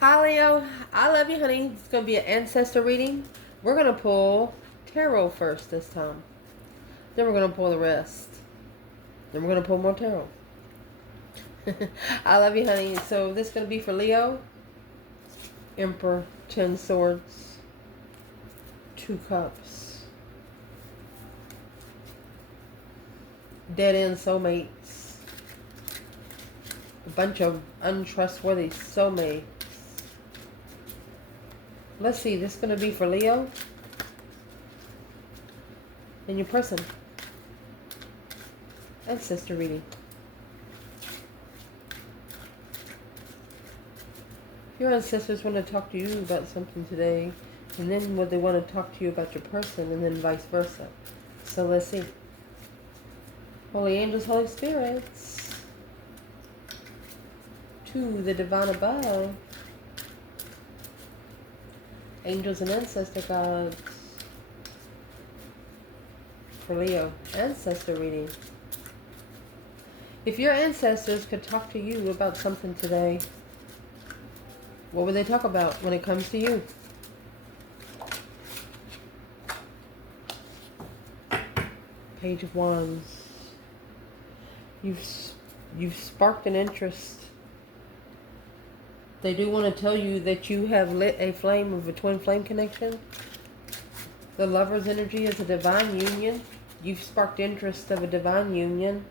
Hi Leo, I love you honey. It's going to be an ancestor reading. We're going to pull tarot first this time. Then we're going to pull the rest. Then we're going to pull more tarot. I love you honey. So this is going to be for Leo. Emperor, 10 swords, 2 cups. Dead end soulmates. A bunch of untrustworthy soulmates. Let's see, this is going to be for Leo and your person. Ancestor reading. Your ancestors want to talk to you about something today, and then what they want to talk to you about your person, and then vice versa. So let's see. Holy angels, Holy spirits, to the divine above, angels and ancestor gods, for Leo, ancestor reading. If your ancestors could talk to you about something today, what would they talk about when it comes to you? Page of Wands. You've sparked an interest. They do want to tell you that you have lit a flame of a twin flame connection. The lover's energy is a divine union. You've sparked interest of a divine union.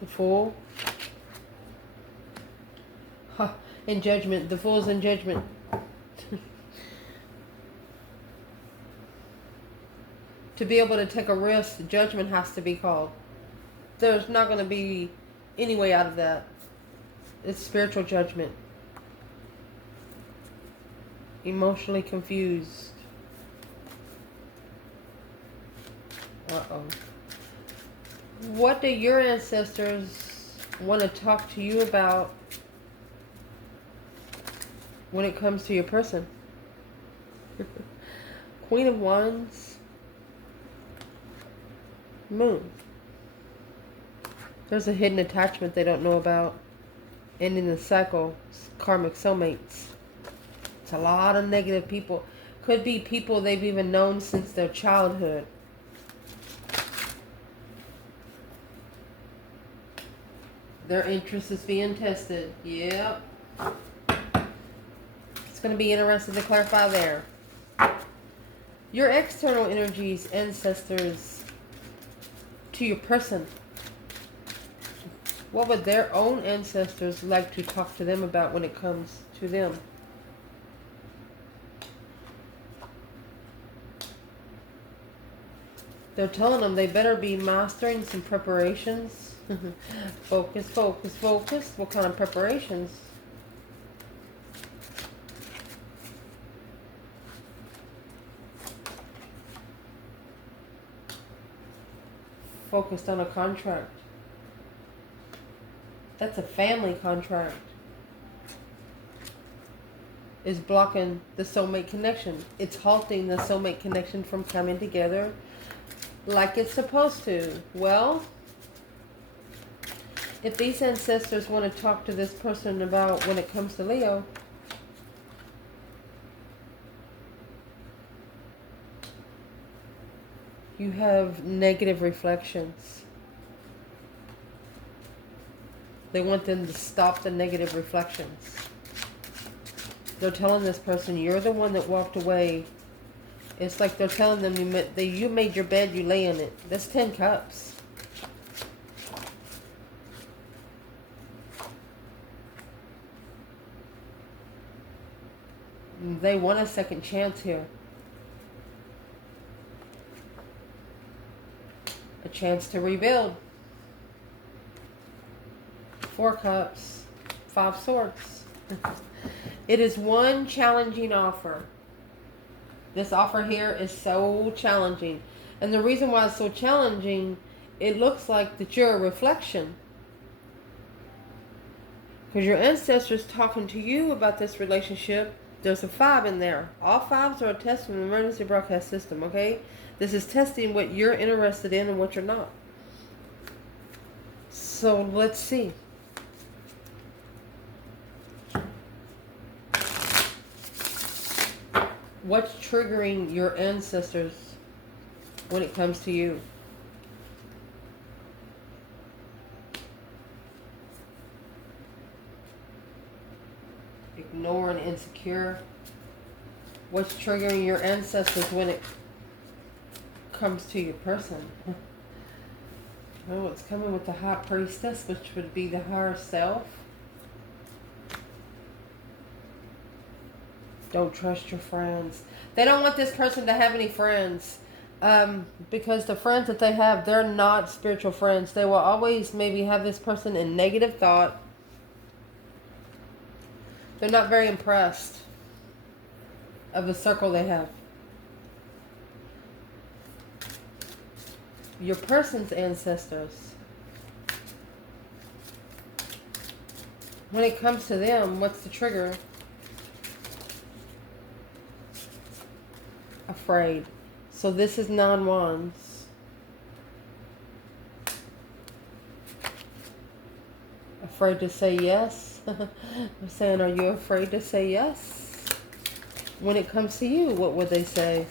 The Fool. In judgment. The Fool's in judgment. To be able to take a risk, judgment has to be called. There's not going to be any way out of that. It's spiritual judgment. Emotionally confused. Uh-oh. What do your ancestors want to talk to you about when it comes to your person? Queen of Wands. Moon. There's a hidden attachment they don't know about. Ending the cycle. Karmic soulmates. It's a lot of negative people. Could be people they've even known since their childhood. Their interest is being tested. Yep. It's going to be interesting to clarify there. Your external energies, ancestors, to your person. What would their own ancestors like to talk to them about when it comes to them? They're telling them they better be mastering some preparations. Focus, focus, focus. What kind of preparations? Focused on a contract. That's a family contract. Is blocking the soulmate connection. It's halting the soulmate connection from coming together like it's supposed to. Well, if these ancestors want to talk to this person about when it comes to Leo, you have negative reflections. They want them to stop the negative reflections. They're telling this person, you're the one that walked away. It's like they're telling them, you made your bed, you lay in it. That's 10 cups. They want a second chance here. A chance to rebuild. 4 cups. 5 swords. It is one challenging offer. This offer here is so challenging. And the reason why it's so challenging, it looks like that you're a reflection. Because your ancestors talking to you about this relationship, there's a 5 in there. All 5s are a test from the emergency broadcast system, okay? This is testing what you're interested in and what you're not. So let's see. What's triggering your ancestors when it comes to you? Ignoring, insecure. What's triggering your ancestors when it comes to your person? Oh, it's coming with the High Priestess, which would be the higher self. Don't trust your friends. They don't want this person to have any friends. Because the friends that they have, they're not spiritual friends. They will always maybe have this person in negative thought. They're not very impressed of the circle they have. Your person's ancestors. When it comes to them, what's the trigger? Afraid. So this is 9 Wands. Afraid to say yes. I'm saying, are you afraid to say yes? When it comes to you, what would they say?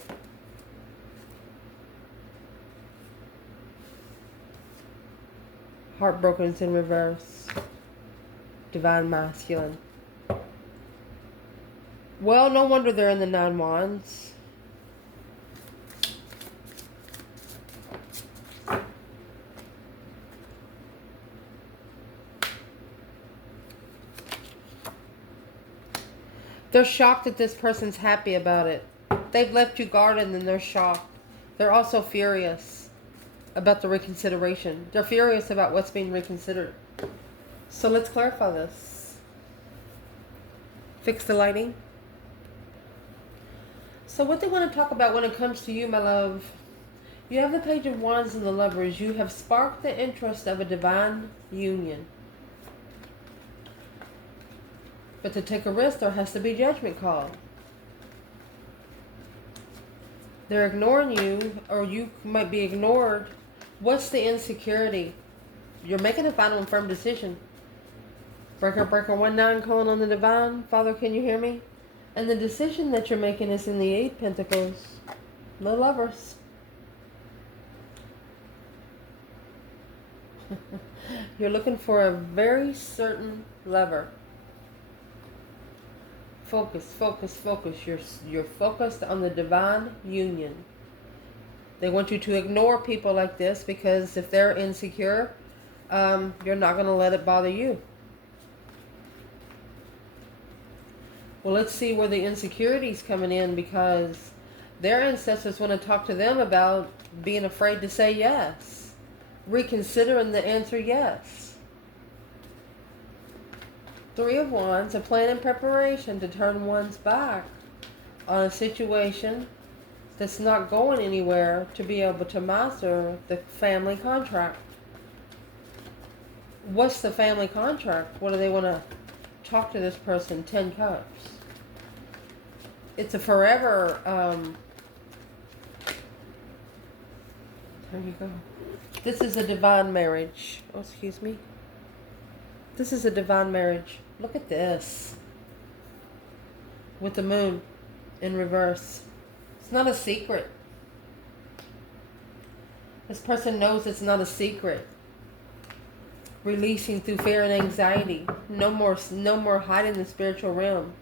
Heartbroken is in reverse. Divine Masculine. Well, no wonder they're in the 9 Wands. They're shocked that this person's happy about it. They've left you guarded and they're shocked. They're also furious about the reconsideration. They're furious about what's being reconsidered. So let's clarify this. Fix the lighting. So what they want to talk about when it comes to you, my love, you have the Page of Wands and the Lovers. You have sparked the interest of a divine union. But to take a risk, there has to be judgment called. They're ignoring you, or you might be ignored. What's the insecurity? You're making a final and firm decision. Breaker, breaker, 1-9, calling on the divine. Father, can you hear me? And the decision that you're making is in the 8 Pentacles. The Lovers. You're looking for a very certain lover. Focus, focus, focus. You're focused on the divine union. They want you to ignore people like this because if they're insecure, you're not going to let it bother you. Well, let's see where the insecurity's coming in, because their ancestors want to talk to them about being afraid to say yes. Reconsidering the answer yes. 3 of Wands, a plan and preparation to turn one's back on a situation that's not going anywhere to be able to master the family contract. What's the family contract? What do they want to talk to this person? 10 Cups. It's a forever, there you go. This is a divine marriage. Oh, excuse me. This is a divine marriage. Look at this. With the moon in reverse. It's not a secret. This person knows it's not a secret. Releasing through fear and anxiety. No more hiding the spiritual realm.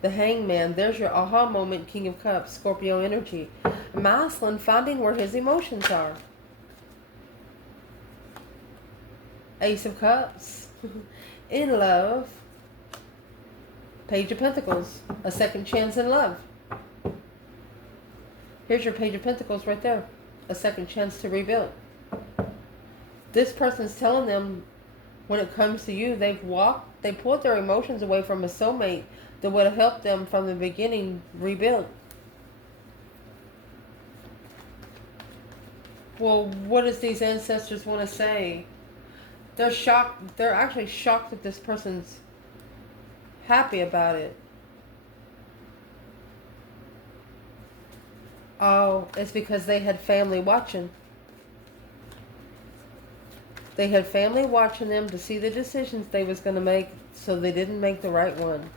The Hangman. There's your aha moment, King of Cups, Scorpio energy. Masculine, finding where his emotions are. Ace of Cups. In love. Page of Pentacles. A second chance in love. Here's your Page of Pentacles right there. A second chance to rebuild. This person's telling them when it comes to you, they pulled their emotions away from a soulmate that would have helped them from the beginning rebuild. Well, what does these ancestors want to say? They're shocked. They're actually shocked that this person's happy about it. Oh, it's because they had family watching. They had family watching them to see the decisions they was going to make, so they didn't make the right one.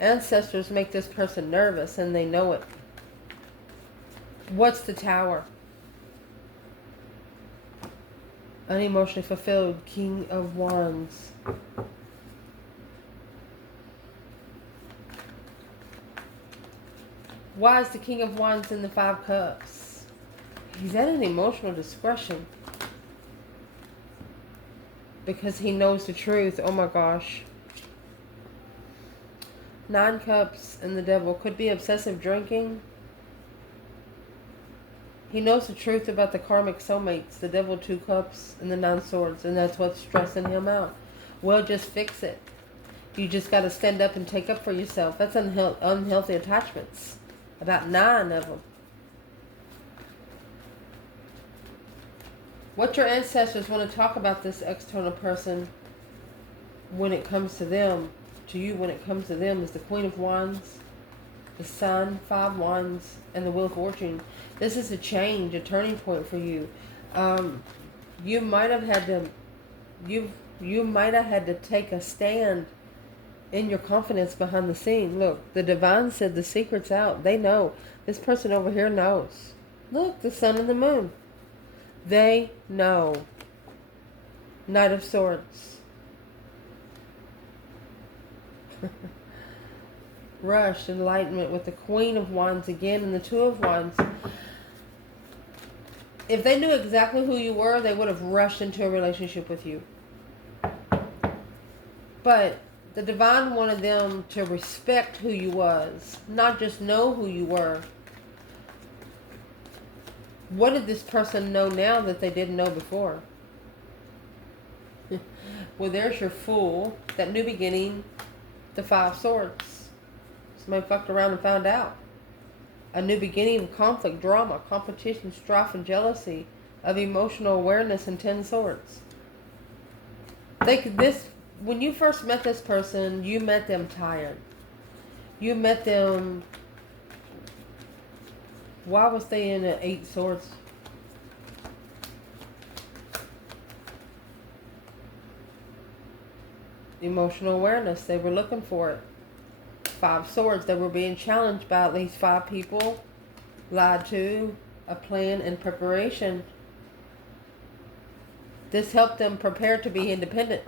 Ancestors make this person nervous and they know it. What's the Tower? Unemotionally fulfilled, King of Wands. Why is the King of Wands in the Five Cups? He's at an emotional discretion. Because he knows the truth. Oh my gosh. 9 Cups and the Devil. Could be obsessive drinking. He knows the truth about the karmic soulmates. The Devil, 2 Cups, and the 9 Swords. And that's what's stressing him out. Well, just fix it. You just got to stand up and take up for yourself. That's unhealthy attachments. About 9 of them. What your ancestors want to talk about this external person when it comes to them, to you when it comes to them, is the Queen of Wands, the Sun, 5 Wands, and the Wheel of Fortune. This is a change, a turning point for you. You might have had to, you might have had to take a stand in your confidence behind the scene. Look, the Divine said the secret's out. They know. This person over here knows. Look, the Sun and the Moon. They know. Knight of Swords. Rush, enlightenment with the Queen of Wands again and the 2 of Wands. If they knew exactly who you were, they would have rushed into a relationship with you. But the Divine wanted them to respect who you was, not just know who you were. What did this person know now that they didn't know before? Well, there's your Fool, that new beginning, the 5 Swords. Somebody fucked around and found out. A new beginning of conflict, drama, competition, strife, and jealousy, of emotional awareness, and 10 Swords. When you first met this person, you met them tired. You met them. Why was they in the 8 Swords? Emotional awareness. They were looking for it. 5 Swords. They were being challenged by at least 5 people. Lied to. A plan and preparation. This helped them prepare to be independent.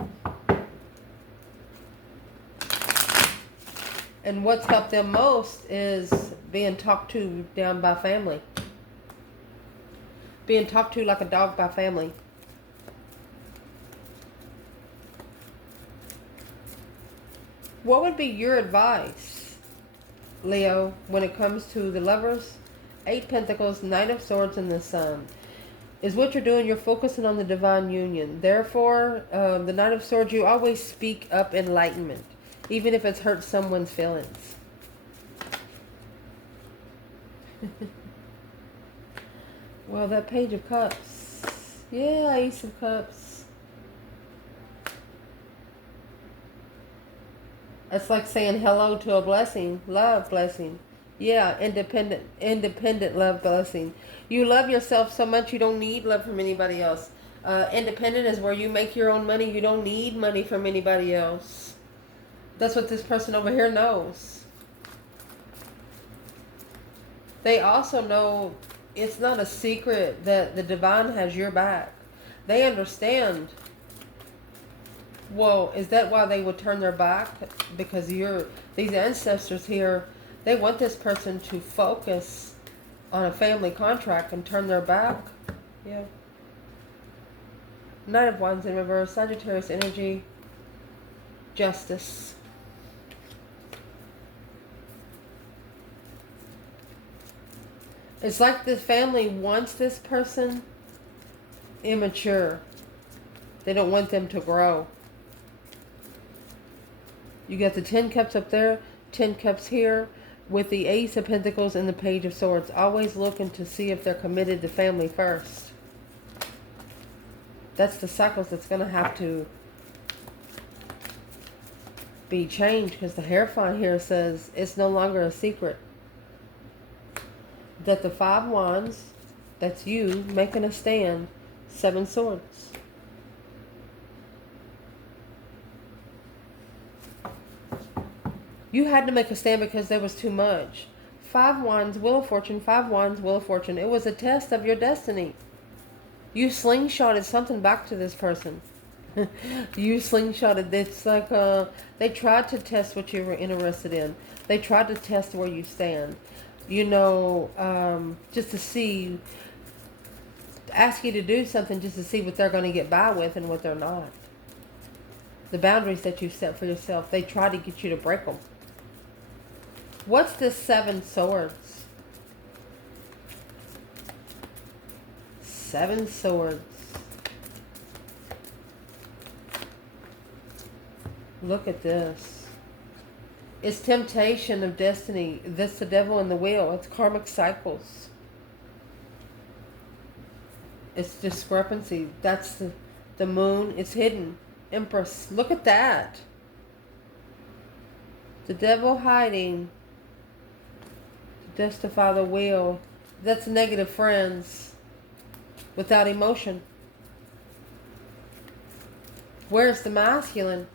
And what's helped them most is being talked to down by family. Being talked to like a dog by family. What would be your advice, Leo, when it comes to the Lovers? 8 Pentacles, Knight of Swords, and the Sun. Is what you're doing, you're focusing on the divine union. Therefore, the Knight of Swords, you always speak up enlightenment. Even if it's hurt someone's feelings. Well, that Page of Cups. Yeah, Ace of Cups. It's like saying hello to a blessing. Love blessing. Yeah, independent love blessing. You love yourself so much you don't need love from anybody else. Independent is where you make your own money. You don't need money from anybody else. That's what this person over here knows. They also know it's not a secret that the Divine has your back. They understand. Well, is that why they would turn their back? Because these ancestors here, they want this person to focus on a family contract and turn their back. Yeah. Knight of Wands in reverse, Sagittarius energy, Justice. It's like this family wants this person immature. They don't want them to grow. You got the 10 Cups up there, 10 Cups here, with the Ace of Pentacles and the Page of Swords. Always looking to see if they're committed to family first. That's the cycles that's going to have to be changed, because the Hierophant here says it's no longer a secret that the 5 Wands, that's you making a stand, 7 Swords. You had to make a stand because there was too much. 5 wands, Wheel of Fortune, 5 wands, Wheel of Fortune. It was a test of your destiny. You slingshotted something back to this person. You slingshotted. It's like they tried to test what you were interested in. They tried to test where you stand. You know, just to see, ask you to do something just to see what they're going to get by with and what they're not. The boundaries that you set for yourself, they try to get you to break them. What's this 7 swords? 7 swords. Look at this. It's temptation of destiny. That's the devil in the wheel. It's karmic cycles. It's discrepancy. That's the moon. It's hidden. Empress. Look at that. The devil hiding to justify the wheel. That's negative friends without emotion. Where's the masculine?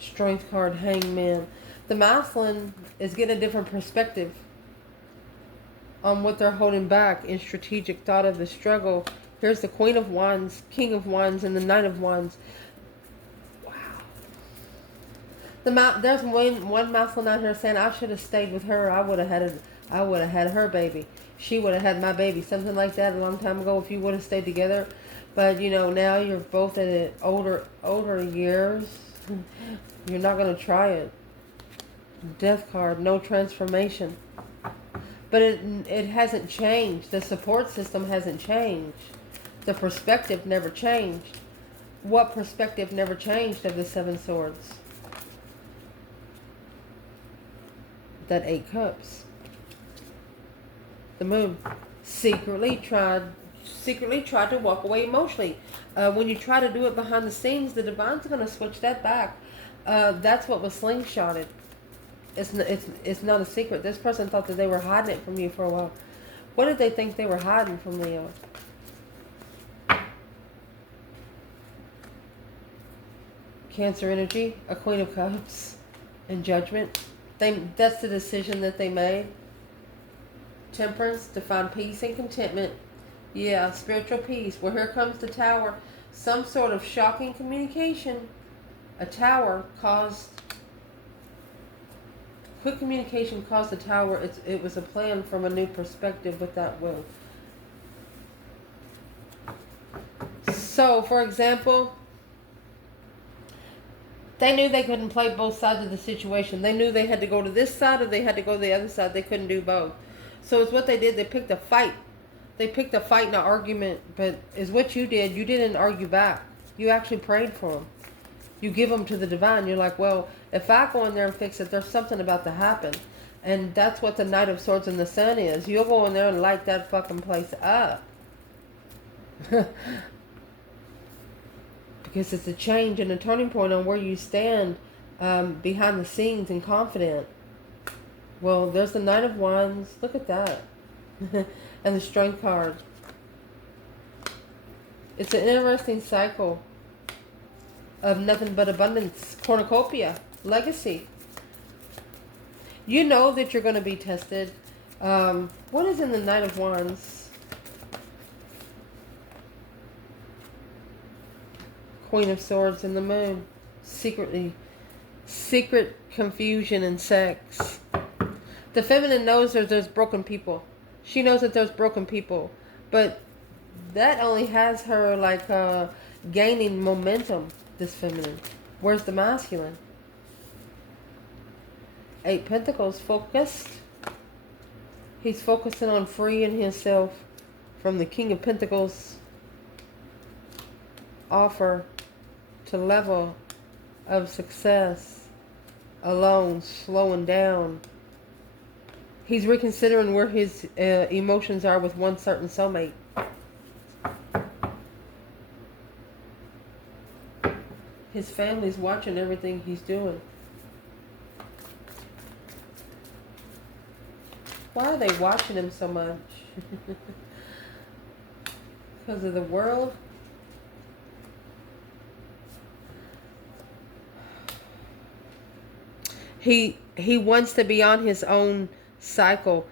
Strength card, Hangman. The masculine is getting a different perspective on what they're holding back in strategic thought of the struggle. Here's the Queen of Wands, King of Wands, and the Knight of Wands. Wow. There's one masculine out here saying, I should have stayed with her. I would have had her baby. She would have had my baby. Something like that a long time ago if you would have stayed together. But, you know, now you're both at older years. You're not going to try it. Death card, no transformation. But it hasn't changed. The support system hasn't changed. The perspective never changed. What perspective never changed of the 7 swords? That 8 cups. The moon. Secretly tried to walk away emotionally. When you try to do it behind the scenes, the divine's going to switch that back. That's what was slingshotted. It's not a secret. This person thought that they were hiding it from you for a while. What did they think they were hiding from Leo? Cancer energy, a Queen of Cups, and Judgment. That's the decision that they made. Temperance, to find peace and contentment. Yeah, spiritual peace. Well, here comes the Tower. Some sort of shocking communication. A Tower caused... Quick communication caused the Tower. It was a plan from a new perspective with that will. So, for example, they knew they couldn't play both sides of the situation. They knew they had to go to this side or they had to go to the other side. They couldn't do both. So it's what they did. They picked a fight. They picked a fight and an argument. But it's what you did. You didn't argue back. You actually prayed for them. You give them to the divine. You're like, well, if I go in there and fix it, there's something about to happen. And that's what the Knight of Swords and the Sun is. You'll go in there and light that fucking place up. Because it's a change and a turning point on where you stand behind the scenes and confident. Well, there's the Knight of Wands. Look at that. And the Strength card. It's an interesting cycle of nothing but abundance, cornucopia, legacy. You know that you're going to be tested. What is in the Knight of Wands? Queen of Swords and the Moon. Secret confusion and sex. The feminine knows there's broken people. She knows that there's broken people. But that only has her like gaining momentum. This feminine. Where's the masculine? 8 Pentacles, focused. He's focusing on freeing himself from the King of Pentacles offer to level of success. Alone, slowing down. He's reconsidering where his emotions are with one certain soulmate. His family's watching everything he's doing. Why are they watching him so much? Because of the world? He He wants to be on his own cycle,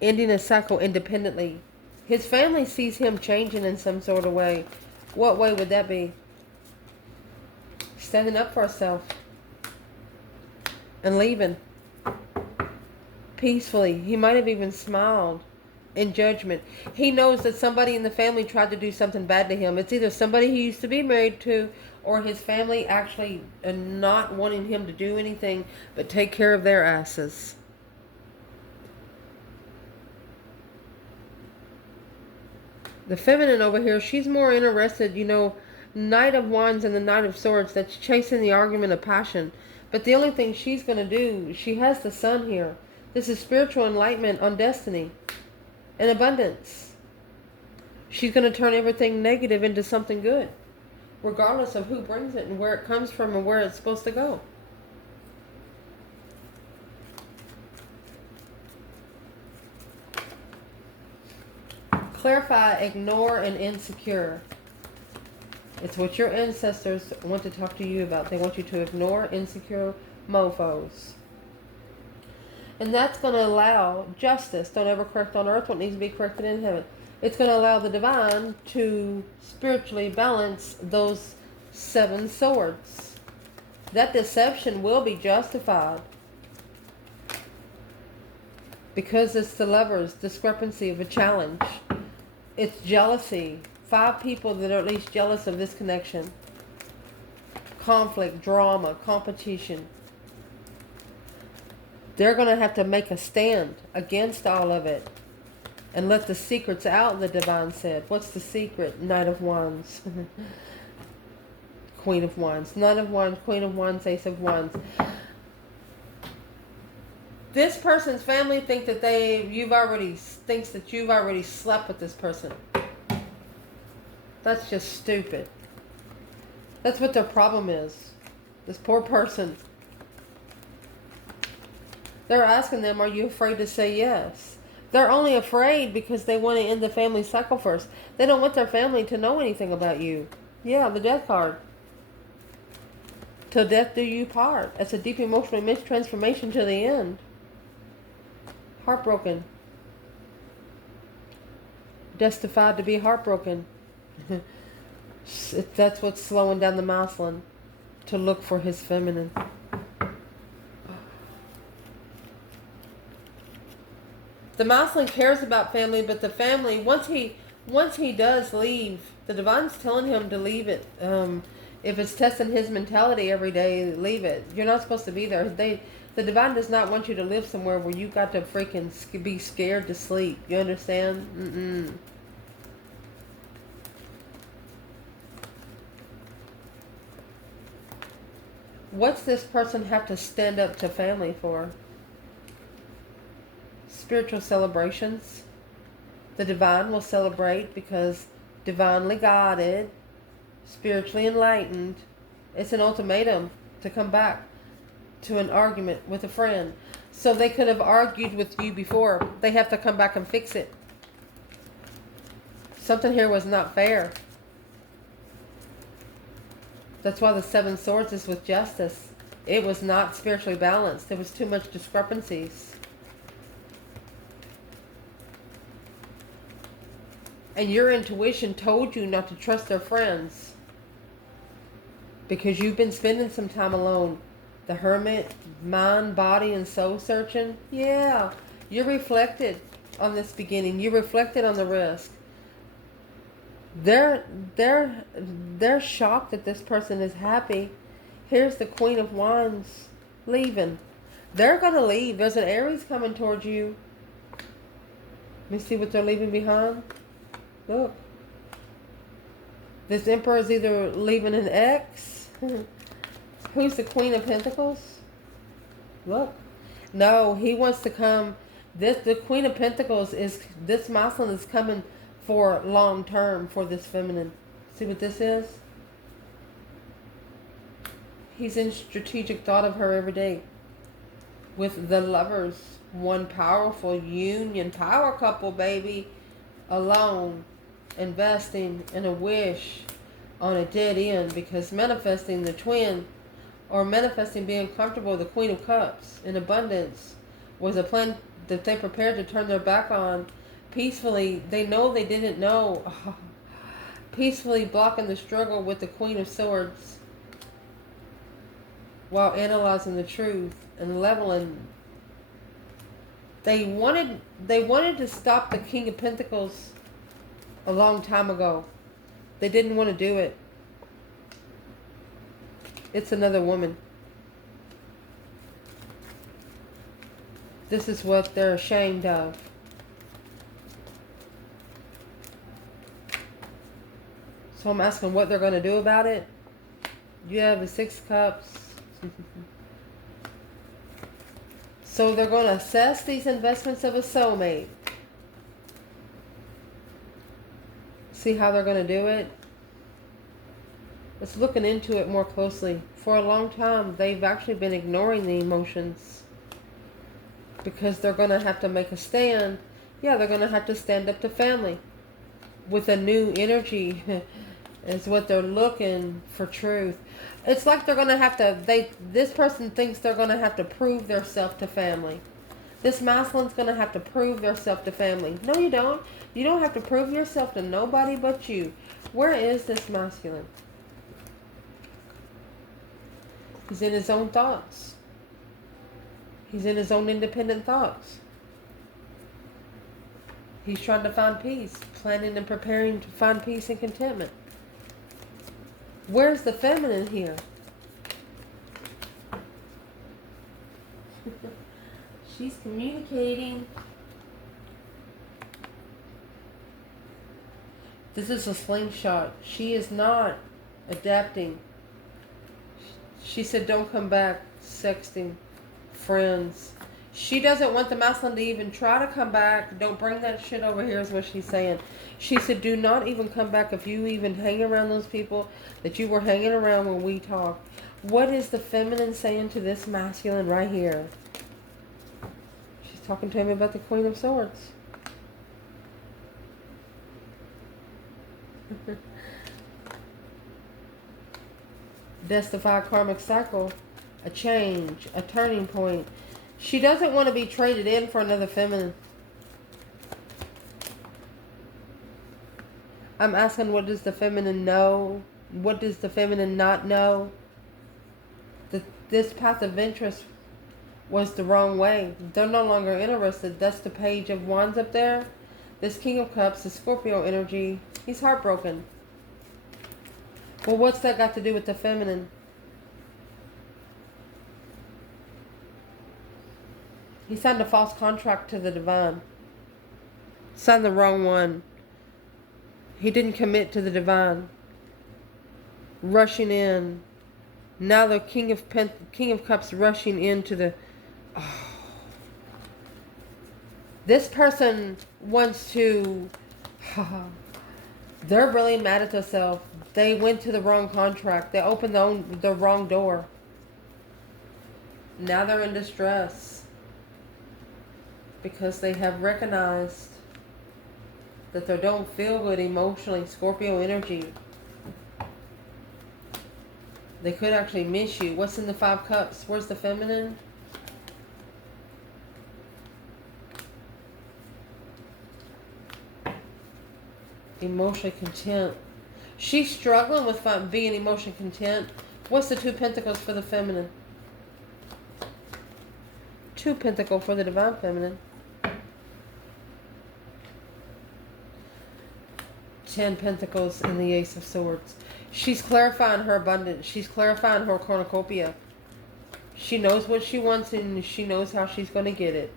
ending a cycle independently. His family sees him changing in some sort of way. What way would that be? Standing up for herself and leaving peacefully. He might have even smiled in judgment. He knows that somebody in the family tried to do something bad to him. It's either somebody he used to be married to, or his family actually not wanting him to do anything but take care of their asses. The feminine over here, she's more interested, Knight of Wands and the Knight of Swords, that's chasing the argument of passion. But the only thing she's going to do, she has the sun here. This is spiritual enlightenment on destiny and abundance. She's going to turn everything negative into something good, regardless of who brings it and where it comes from and where it's supposed to go. Clarify, ignore, and insecure. It's what your ancestors want to talk to you about. They want you to ignore insecure mofos. And that's going to allow justice. Don't ever correct on earth what needs to be corrected in heaven. It's going to allow the divine to spiritually balance those 7 swords. That deception will be justified. Because it's the Lover's discrepancy of a challenge. It's jealousy. 5 people that are at least jealous of this connection. Conflict, drama, competition. They're going to have to make a stand against all of it. And let the secrets out, the divine said. What's the secret? Knight of Wands. Queen of Wands. Knight of Wands, Queen of Wands, Ace of Wands. This person's family thinks that you've already slept with this person. That's just stupid. That's what their problem is. This poor person. They're asking them, are you afraid to say yes? They're only afraid because they want to end the family cycle first. They don't want their family to know anything about you. Yeah, the Death card. Till death do you part. That's a deep emotional immense transformation to the end. Heartbroken. Justified to be heartbroken. That's what's slowing down the masculine to look for his feminine. The masculine cares about family, but the family, once he does leave, the divine's telling him to leave it. If it's testing his mentality every day, leave it. You're not supposed to be there. The divine does not want you to live somewhere where you got to freaking be scared to sleep. You understand? What's this person have to stand up to family for? Spiritual celebrations. The divine will celebrate because divinely guided, spiritually enlightened. It's an ultimatum to come back to an argument with a friend. So they could have argued with you before. They have to come back and fix it. Something here was not fair. That's why the 7 swords is with justice. It was not spiritually balanced. There was too much discrepancies. And your intuition told you not to trust their friends. Because you've been spending some time alone. The hermit, mind, body, and soul searching. Yeah, you reflected on this beginning. You reflected on the risk. They're shocked that this person is happy. Here's the Queen of Wands leaving. They're going to leave. There's an Aries coming towards you. Let me see what they're leaving behind. Look. This Emperor is either leaving an ex. Who's the Queen of Pentacles? Look. No, he wants to come. The Queen of Pentacles is, this masculine is coming for long term for this feminine. See what this is? He's in strategic thought of her every day. With the Lovers. One powerful union. Power couple, baby. Alone. Investing in a wish on a dead end. Because manifesting the twin or manifesting being comfortable. The Queen of Cups in abundance was a plan that they prepared to turn their back on peacefully. They know they didn't know. Peacefully blocking the struggle with the Queen of Swords while analyzing the truth and leveling. They wanted to stop the King of Pentacles a long time ago. They didn't want to do it. It's another woman. This is what they're ashamed of. So I'm asking what they're going to do about it. You have the Six of Cups. So they're going to assess these investments of a soulmate. See how they're going to do it. It's looking into it more closely. For a long time, they've actually been ignoring the emotions. Because they're going to have to make a stand. Yeah, they're going to have to stand up to family. With a new energy is what they're looking for truth. It's like they're going to have to, this person thinks they're going to have to prove themselves to family. This masculine's going to have to prove themselves to family. No, you don't. You don't have to prove yourself to nobody but you. Where is this masculine? He's in his own thoughts. He's in his own independent thoughts. He's trying to find peace, planning and preparing to find peace and contentment. Where's the feminine here? She's communicating. This is a slingshot. She is not adapting. She said, don't come back. Sexting. Friends. She doesn't want the masculine to even try to come back. Don't bring that shit over here is what she's saying. She said, do not even come back if you even hang around those people that you were hanging around when we talked. What is the feminine saying to this masculine right here? She's talking to him about the Queen of Swords. Destify karmic cycle. A change. A turning point. She doesn't want to be traded in for another feminine. I'm asking, what does the feminine know? What does the feminine not know? This path of interest was the wrong way. They're no longer interested. That's the Page of Wands up there. This King of Cups, the Scorpio energy. He's heartbroken. Well, what's that got to do with the feminine? He signed a false contract to the divine. Signed the wrong one. He didn't commit to the divine. Rushing in. Now the King of Cups rushing into the... Oh. This person wants to... They're really mad at themselves. They went to the wrong contract. They opened the wrong door. Now they're in distress. Because they have recognized that they don't feel good emotionally. Scorpio energy. They could actually miss you. What's in the Five Cups? Where's the feminine? Emotionally content. She's struggling with being emotionally content. What's the Two Pentacles for the feminine? Two Pentacles for the divine feminine. 10 Pentacles and the Ace of Swords. She's clarifying her abundance. She's clarifying her cornucopia. She knows what she wants and she knows how she's going to get it.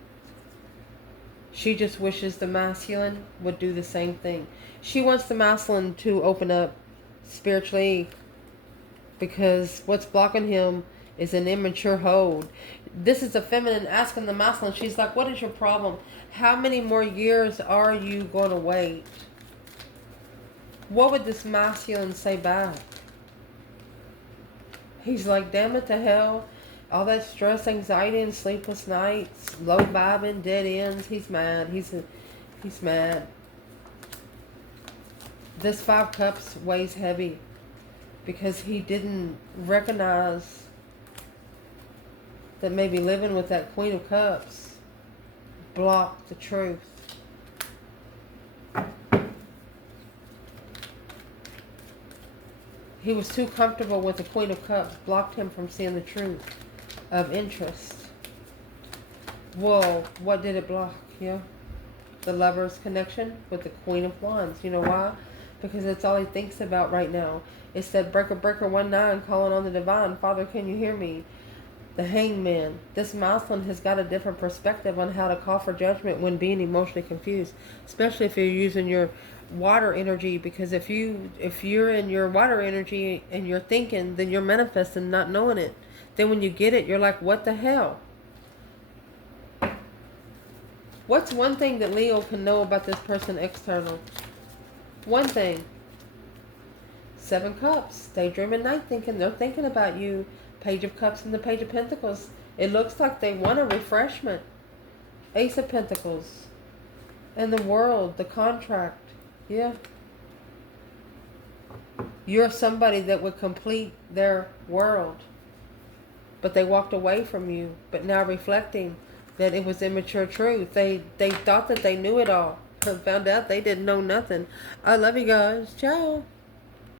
She just wishes the masculine would do the same thing. She wants the masculine to open up spiritually because what's blocking him is an immature hold. This is a feminine asking the masculine. She's like, what is your problem? How many more years are you going to wait? What would this masculine say back? He's like, damn it to hell. All that stress, anxiety, and sleepless nights, low vibing, dead ends. He's mad. He's mad. This Five Cups weighs heavy because he didn't recognize that may be living with that Queen of Cups block the truth. He was too comfortable with the Queen of Cups, blocked him from seeing the truth of interest. Well, what did it block? Yeah. The Lover's connection with the Queen of Wands. You know why? Because that's all he thinks about right now. It's that breaker 19 calling on the divine. Father, can you hear me? The Hangman. This masculine has got a different perspective on how to call for judgment when being emotionally confused, especially if you're using your water energy, because if you're in your water energy and you're thinking, then you're manifesting not knowing it. Then when you get it, you're like, what the hell? What's one thing that Leo can know about this person external? One thing. 7 Cups. Daydreaming night thinking. They're thinking about you. Page of Cups and the Page of Pentacles. It looks like they want a refreshment. Ace of Pentacles. And the World. The contract. Yeah. You're somebody that would complete their world. But they walked away from you. But now reflecting that it was immature truth. They thought that they knew it all. Found out they didn't know nothing. I love you guys. Ciao.